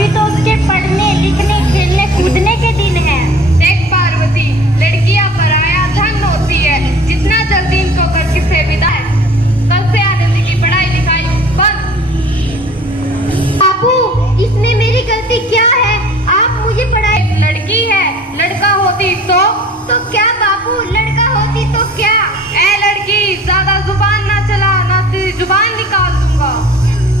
अभी तो उसके पढ़ने लिखने खेलने कूदने के दिन है। देख पार्वती, लड़कियां पराया धन होती है, जितना जल्दी इनको घर से विदा है। कल से आनंदी की पढ़ाई लिखाई बंद। बाबू, इसमें मेरी गलती क्या है? आप मुझे पढ़ाई। लड़की है, लड़का होती तो क्या बाबू? लड़का होती तो क्या? ए लड़की, ज्यादा जुबान ना चला, ना तेरी जुबान निकाल दूंगा।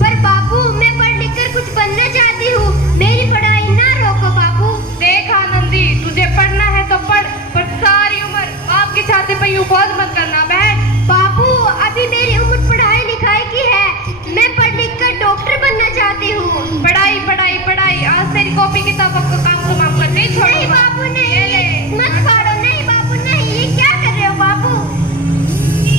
पर बाबू, मैं पढ़ लिख कर कुछ बनना चाहती हूँ, मेरी पढ़ाई ना रोको बाबू। देख आनंदी, तुझे पढ़ना है तो पढ़, पर सारी उम्र बाप की छाती पर यूं बोझ मत करना बहन। बाबू, अभी मेरी उम्र पढ़ाई लिखाई की है, मैं पढ़ लिख कर डॉक्टर बनना चाहती हूँ। पढ़ाई पढ़ाई पढ़ाई, आज तेरी कॉपी किताबों का काम तमाम कर नहीं छोड़। नहीं बाबू नहीं, मत फाड़ो। नहीं बाबू नहीं, ये क्या कर रहे हो बाबू?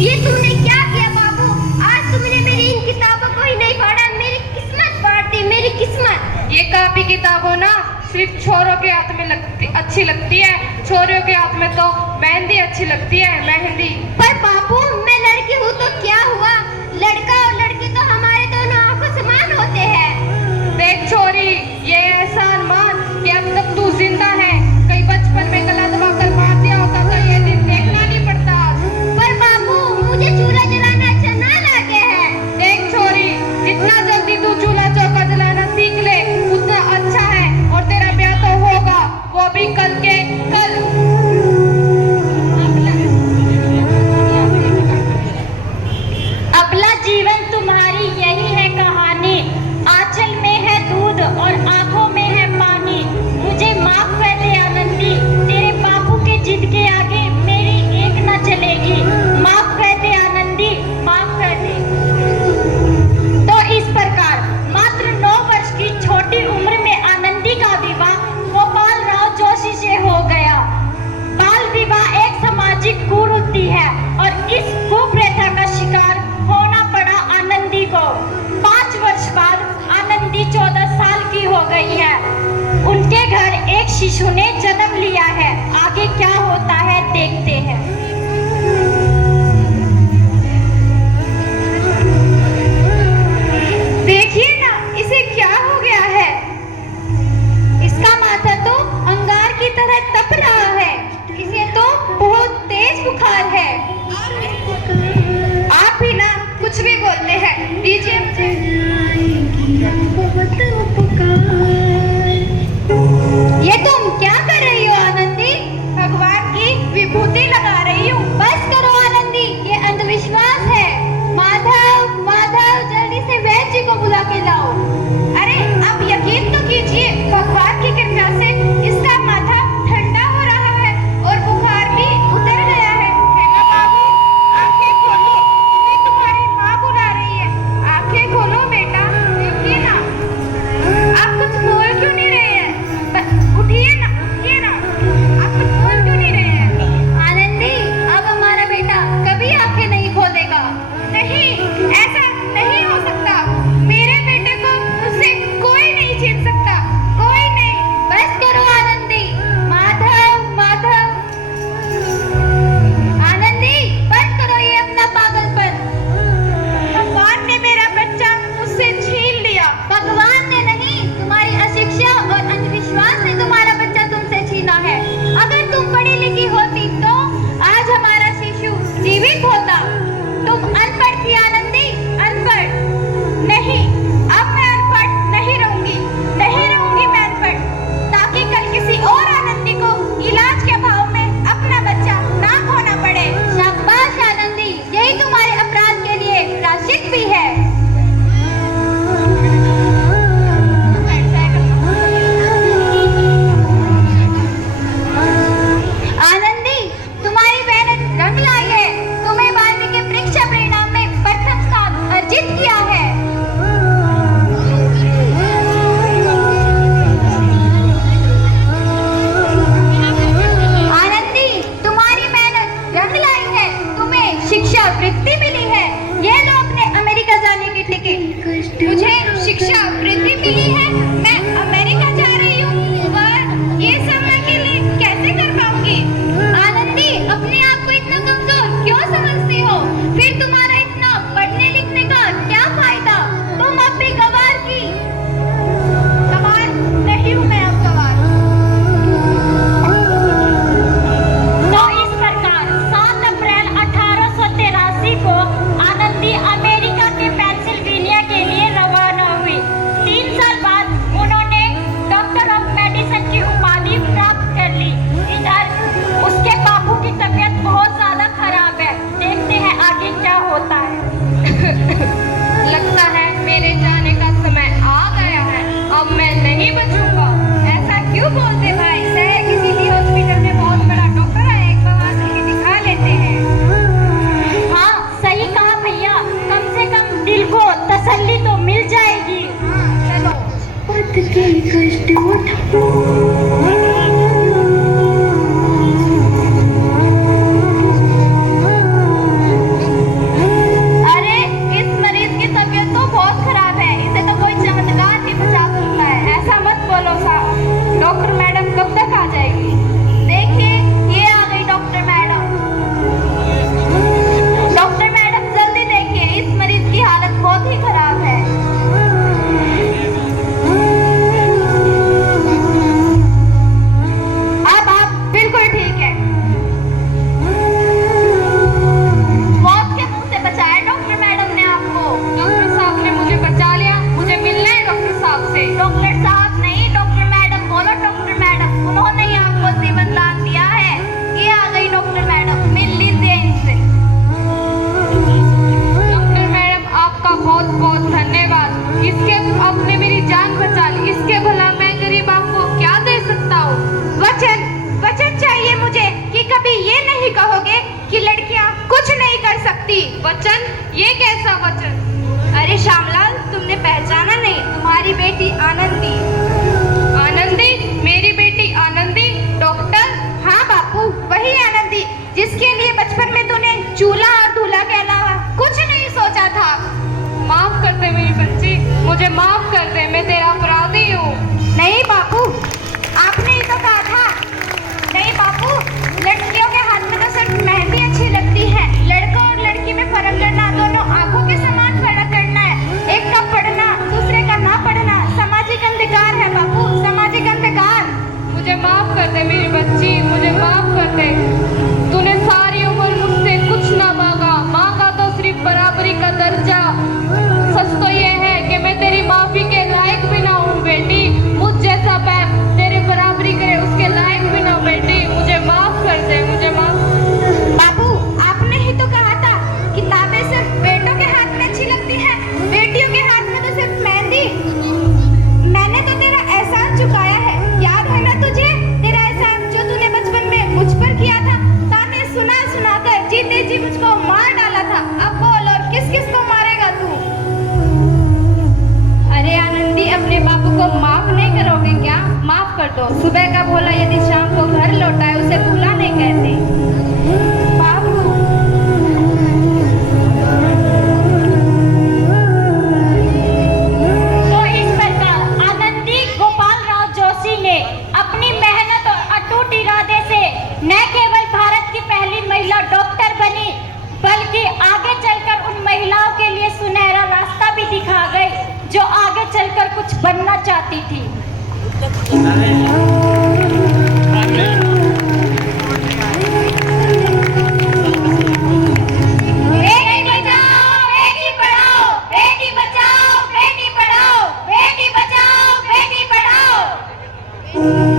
ये तुमने क्या किया बाबू? आज तुमने मेरी इन किताबों को ही नहीं फाड़ा, मेरी किस्मत फाड़ दी, मेरी किस्मत। ये कॉपी किताबों ना सिर्फ छोरों के हाथ में अच्छी लगती है, छोरियों के हाथ में तो मेहंदी अच्छी लगती है, मेहंदी। पर बाबू, मैं लड़की हूँ तो क्या हुआ? लड़का और लड़की तो हमारे दोनों आंखों समान होते हैं। देख छोरी, ये एहसान मान कि अब तक तू जिंदा है, कहीं बचपन में गला दबाकर मार दिया होता तो ये दिन देखना नहीं पड़ता। पर बाबू, मुझे चूल्हा जलाना अच्छा ना लगे है। देख छोरी, जितना जल्दी तू चूल्हा चौका जलाना सीख ले उतना अच्छा है, और तेरा ब्याह तो होगा, वो भी कल के कल। अगला जीवन तुम्हारी यही है कहानी, आंचल में है दूध और आंखों में है पानी। मुझे माफ कर दे आनंदी, तेरे बापू के जिद के आगे मेरी एक न चलेगी। माफ कर दे आनंदी, माफ कर दे। तो इस प्रकार मात्र 9 वर्ष की छोटी उम्र में आनंदी का विवाह गोपाल राव जोशी से हो गया। बाल विवाह एक सामाजिक कुरीति है और इस कुप्रथा का शिकार होना पड़ा आनंदी को। 5 वर्ष बाद आनंदी 14 साल की हो गई है। उनके घर एक शिशु ने जन्म लिया है। आगे क्या होता है देखते हैं। देखिए ना, इसे क्या हो गया है? इसका माथा तो अंगार की तरह तप रहा है। इसे तो बहुत तेज बुखार है। आप भी ना कुछ भी बोलते हैं, दीजिए मुझे। ये तुम क्या कर रही हो आनंदी? भगवान की विभूति लगा रही हूँ। बस करो आनंदी, ये अंधविश्वास है। माधव, माधव, जल्दी से वैद्य जी को बुला के लाओ। अरे आप यकीन तो कीजिए, भगवान की कृपा से इसका माथा ठंडा के कष्ट अरे इस मरीज की तबीयत तो बहुत खराब है, इसे तो कोई चमत्कार ही बचा सकता है। ऐसा मत बोलो साहब। डॉक्टर मैडम कब तक आ जाएगी? देखिए ये आ गई डॉक्टर मैडम। डॉक्टर मैडम जल्दी देखिए, इस मरीज की हालत बहुत ही खराब है। अब आप बिल्कुल ठीक है। मौत के मुंह से बचाया डॉक्टर मैडम ने आपको। डॉक्टर साहब ने मुझे बचा लिया, मुझे मिलना है डॉक्टर साहब से। डॉक्टर साहब नहीं, डॉक्टर मैडम बोलो। डॉक्टर मैडम, उन्होंने ही आपको जीवन दान दिया है। ये आ गई डॉक्टर मैडम, मिल लीजिए इनसे। डॉक्टर मैडम आपका बहुत बहुत धन्यवाद। इसके आपने मेरी जान बचा ली, इसके भला मैं गरीब आपको क्या दे सकता हूँ? वचन वचन चाहिए मुझे कि कभी ये नहीं कहोगे कि लड़कियां कुछ नहीं कर सकती। वचन? ये कैसा वचन? अरे श्यामलाल, तुमने पहचाना नहीं? तुम्हारी बेटी आनंदी। आनंदी? मेरी बेटी आनंदी? डॉक्टर? हाँ बापू, वही आनंदी जिसके लिए बचपन में तूने चूल्हा और दूल्हा के अलावा कुछ नहीं सोचा था। माफ कर दे मेरी बच्ची, मुझे माफ कर दे, मैं तेरा अपराधी हूँ। नहीं बापू, आपने ही तो कहा था। नहीं बापू, लड़कियों के हाथ में तो सिर्फ मेहंदी अच्छी लगती है। लड़का और लड़की में फर्क करना, दोनों आंखों के समान फर्क करना है। एक का पढ़ना, दूसरे का ना पढ़ना सामाजिक अंधकार है बापू, सामाजिक अंधकार। मुझे माफ कर दे मेरी बच्ची, मुझे माफ कर दे। तूने सारी उम्र मुझसे कुछ ना मांगा तो सिर्फ बराबरी का दर्जा। सच तो ये है कि मैं तेरी माफी के लायक भी ना हूँ बेटी। मुझ जैसा बाप तेरे बराबरी करे उसके लायक भी ना बेटी। मुझे माफ कर दे, मुझे माफ। बाबू, आपने ही तो कहा था किताबें सिर्फ बेटों के हाथ में अच्छी लगती हैं, बेटियों के हाथ में तो सिर्फ मेहंदी। मैंने तो तेरा एहसान चुकाया है, याद है ना तुझे? तेरा एहसान जो तूने बचपन में मुझ पर किया था। ताने सुना सुनाकर जीते जी मुझको मार डाला था। अब बोल, और किस किस को मारेगा तू? अरे आनंदी, अपने बापू को माफ नहीं करोगे क्या? माफ कर दो। सुबह का भोला यदि शाम को घर लौटाए उसे भूला नहीं कहते। बापू, तो इस प्रकार आनंदी गोपाल राव जोशी ने अपनी मेहनत और अटूट इरादे से न केवल भारत की पहली महिला डॉक्टर बनी, बल्कि आगे चलकर उन महिलाओं के लिए सुनहरा रास्ता भी दिखा गई जो आगे चलकर कुछ बनना चाहती थी। बेटी बचाओ, बेटी पढ़ाओ, बेटी बचाओ, बेटी पढ़ाओ, बेटी बचाओ, बेटी पढ़ाओ।